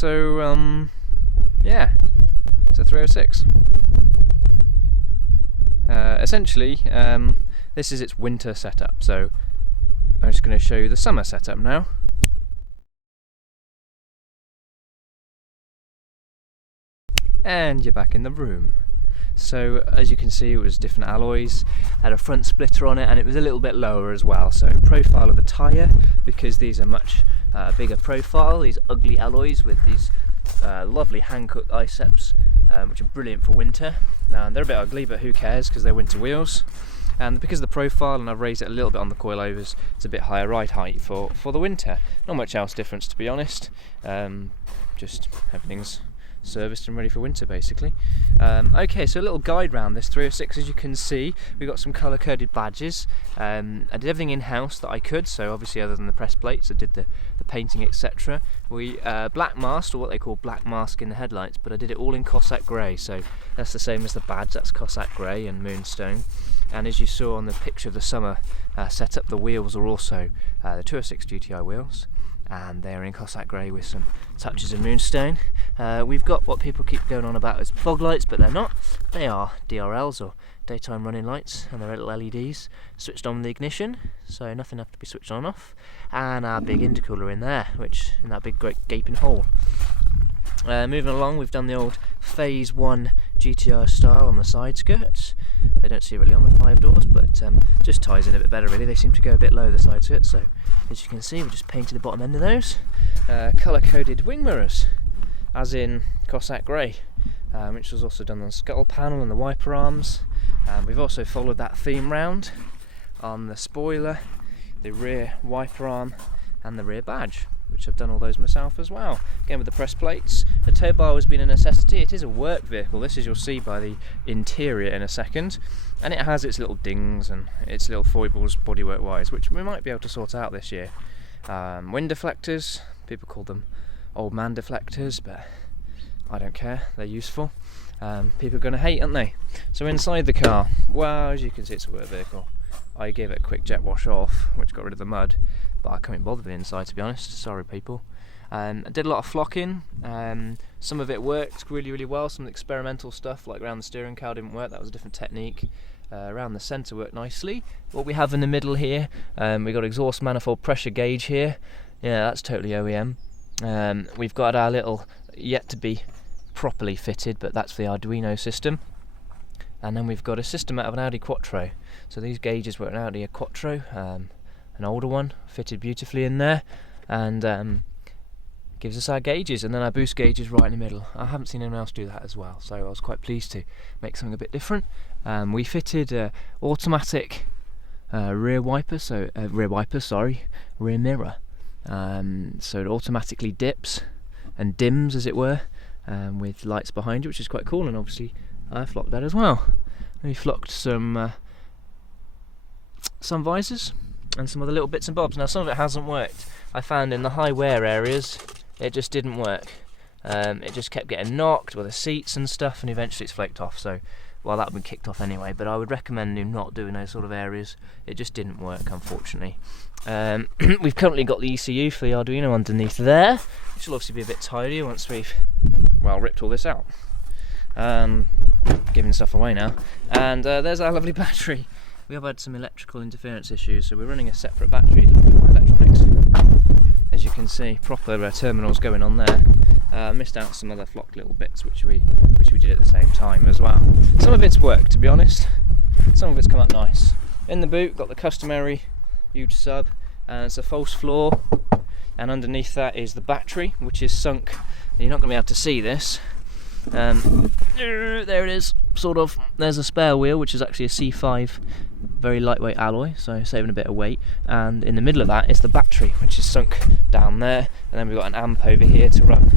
So yeah, it's a 306. Essentially, this is its winter setup, so I'm just going to show you the summer setup now. And you're back in the room. So as you can see, it was different alloys, had a front splitter on it, and it was a little bit lower as well. So profile of the tyre, because these are much bigger profile, these ugly alloys with these lovely Hankook Icepts, which are brilliant for winter. Now they're a bit ugly, but who cares, because they're winter wheels. And because of the profile, and I've raised it a little bit on the coilovers, it's a bit higher ride height for the winter. Not much else difference, to be honest. Just everything's serviced and ready for winter, basically. Okay, so a little guide round this 306. As you can see, we've got some colour coded badges. I did everything in house that I could, so obviously other than the press plates, I did the painting, etc. We black masked, or what they call black mask in the headlights, but I did it all in Cossack grey, so that's the same as the badge, that's Cossack grey and moonstone. And as you saw on the picture of the summer setup, the wheels are also the 206 GTi wheels, and they're in Cossack grey with some touches of moonstone. We've got what people keep going on about as fog lights, but they're not. They are DRLs, or daytime running lights, and they're little LEDs switched on with the ignition, so nothing have to be switched on and off. And our big intercooler in there, which in that big great gaping hole. Moving along, we've done the old Phase 1 GTI style on the side skirts. They don't see it really on the 5 doors, but just ties in a bit better really. They seem to go a bit low, the side skirts, so as you can see, we just painted the bottom end of those. Colour coded wing mirrors, as in Cossack grey, which was also done on the scuttle panel and the wiper arms. We've also followed that theme round on the spoiler, the rear wiper arm and the rear badge, which I've done all those myself as well. Again with the press plates. The tow bar has been a necessity. It is a work vehicle, this, as you'll see by the interior in a second, and it has its little dings and its little foibles bodywork wise, which we might be able to sort out this year. Wind deflectors, people call them old man deflectors, but I don't care, they're useful. People are going to hate, aren't they? So inside the car, well, as you can see, it's a work vehicle. I gave it a quick jet wash off, which got rid of the mud, but I couldn't bother with it inside, to be honest. Sorry, people. I did a lot of flocking. Some of it worked really well. Some of the experimental stuff, like around the steering cowl, didn't work. That was a different technique. Around the centre worked nicely. What we have in the middle here, we've got exhaust manifold pressure gauge here. Yeah, that's totally OEM. We've got our little, yet to be properly fitted, but that's the Arduino system. And then we've got a system out of an Audi Quattro. So these gauges were an Audi Quattro, an older one, fitted beautifully in there, and gives us our gauges, and then our boost gauge is right in the middle. I haven't seen anyone else do that as well, so I was quite pleased to make something a bit different. We fitted automatic rear wiper, so rear mirror, so it automatically dips and dims, as it were, with lights behind you, which is quite cool. And obviously I flocked that as well. We flocked some visors and some other little bits and bobs. Now some of it hasn't worked. I found in the high wear areas it just didn't work. It just kept getting knocked with the seats and stuff, and eventually it's flaked off. So, well, that would be kicked off anyway, but I would recommend you not doing those sort of areas. It just didn't work, unfortunately. We've currently got the ECU for the Arduino underneath there, which will obviously be a bit tidier once we've, well, ripped all this out. Giving stuff away now. And there's our lovely battery. We have had some electrical interference issues, so we're running a separate battery with my electronics. As you can see, proper terminals going on there. Missed out some other flocked little bits which we did at the same time as well. Some of it's worked, to be honest. Some of it's come up nice. In the boot, got the customary huge sub, and it's a false floor. And underneath that is the battery, which is sunk. You're not going to be able to see this. There it is, sort of. There's a spare wheel, which is actually a C5 very lightweight alloy, so saving a bit of weight, and in the middle of that is the battery, which is sunk down there, and then we've got an amp over here to run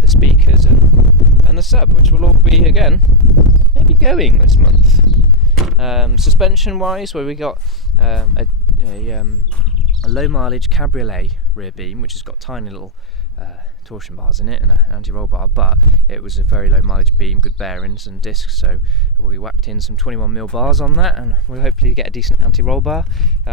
the speakers and the sub, which will all be, again, maybe going this month. Suspension wise, where we got a low mileage cabriolet rear beam, which has got tiny little torsion bars in it and an anti-roll bar, but it was a very low mileage beam, good bearings and discs, so we whacked in some 21mm bars on that, and we'll hopefully get a decent anti-roll bar.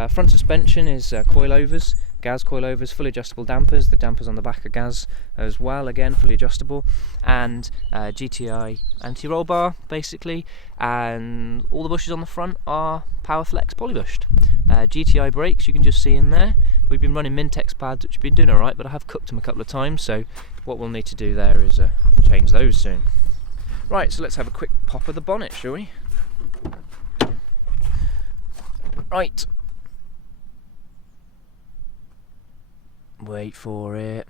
Front suspension is coilovers, gas coilovers, fully adjustable dampers. The dampers on the back are gas as well, again fully adjustable, and GTi anti-roll bar basically, and all the bushes on the front are Powerflex polybushed. GTi brakes you can just see in there. We've been running Mintex pads which have been doing alright, but I have cooked them a couple of times, so what we'll need to do there is change those soon. Right, so let's have a quick pop of the bonnet, shall we? Right. Wait for it.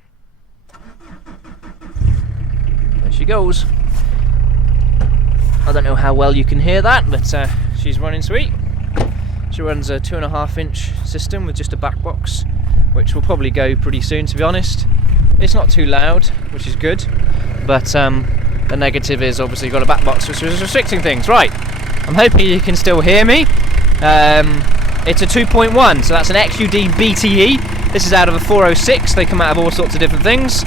There she goes. I don't know how well you can hear that, but she's running sweet. She runs a 2.5-inch system with just a back box, which will probably go pretty soon, to be honest. It's not too loud, which is good, but the negative is obviously you've got a back box which is restricting things. Right, I'm hoping you can still hear me. It's a 2.1, so that's an XUD BTE. This is out of a 406, they come out of all sorts of different things.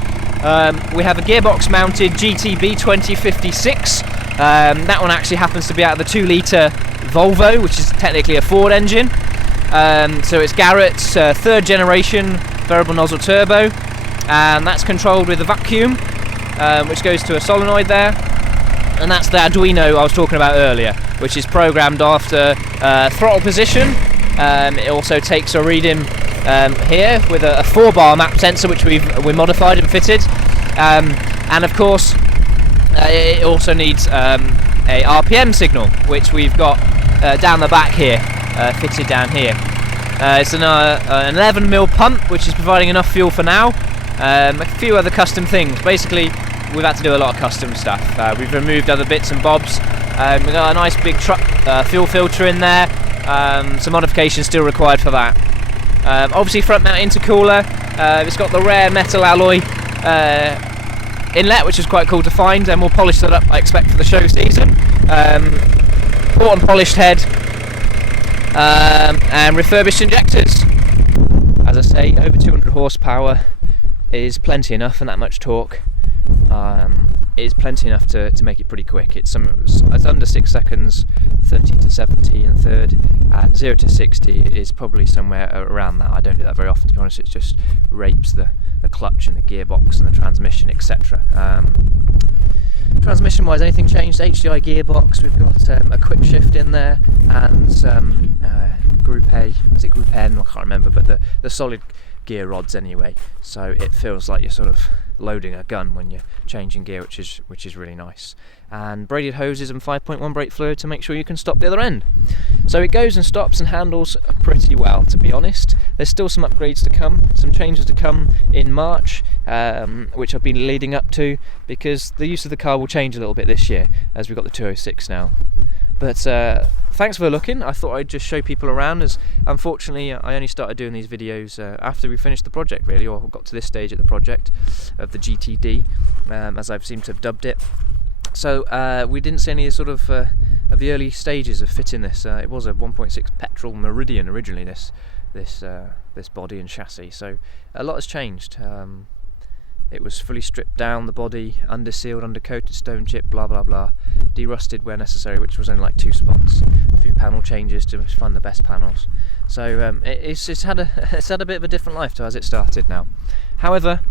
We have a gearbox mounted GTB 2056. That one actually happens to be out of the 2-litre Volvo, which is technically a Ford engine. So it's Garrett's 3rd generation variable nozzle turbo, and that's controlled with a vacuum, which goes to a solenoid there. And that's the Arduino I was talking about earlier, which is programmed after throttle position. It also takes a reading here with a 4-bar map sensor, which we modified and fitted. And of course, it also needs a RPM signal, which we've got down the back here, fitted down here. It's an 11mm pump, which is providing enough fuel for now. A few other custom things. Basically, we've had to do a lot of custom stuff. We've removed other bits and bobs. We've got a nice big truck fuel filter in there. Some modifications still required for that. Obviously, front mount intercooler. It's got the rare metal alloy inlet, which is quite cool to find, and we'll polish that up, I expect, for the show season. Bought and polished head, and refurbished injectors. As I say, over 200 horsepower is plenty enough, and that much torque is plenty enough to make it pretty quick. It's under 6 seconds, 30 to 70 in third, and 0 to 60 is probably somewhere around that. I don't do that very often, to be honest. It just rapes the clutch and the gearbox and the transmission, etc. Transmission wise, anything changed? HDI gearbox, we've got a quick shift in there, and Group A, is it Group N? I can't remember, but the solid gear rods anyway, so it feels like you're sort of loading a gun when you're changing gear, which is really nice. And braided hoses and 5.1 brake fluid to make sure you can stop the other end. So it goes and stops and handles pretty well, to be honest. There's still some upgrades to come, some changes to come in March, which I've been leading up to, because the use of the car will change a little bit this year as we've got the 206 now. But thanks for looking. I thought I'd just show people around, as unfortunately I only started doing these videos after we finished the project, really, or got to this stage of the project of the GTD, as I've seemed to have dubbed it. So we didn't see any sort of the early stages of fitting this. It was a 1.6 petrol Meridian originally, this body and chassis. So a lot has changed. It was fully stripped down, the body, undersealed, undercoated stone chip, blah blah blah, derusted where necessary, which was only like 2 spots. A few panel changes to find the best panels. So it's had a bit of a different life to as it started now. However,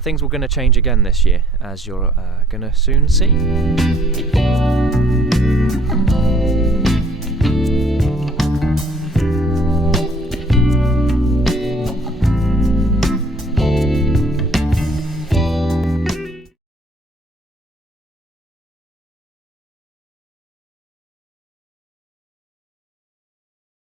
things were going to change again this year, as you're going to soon see.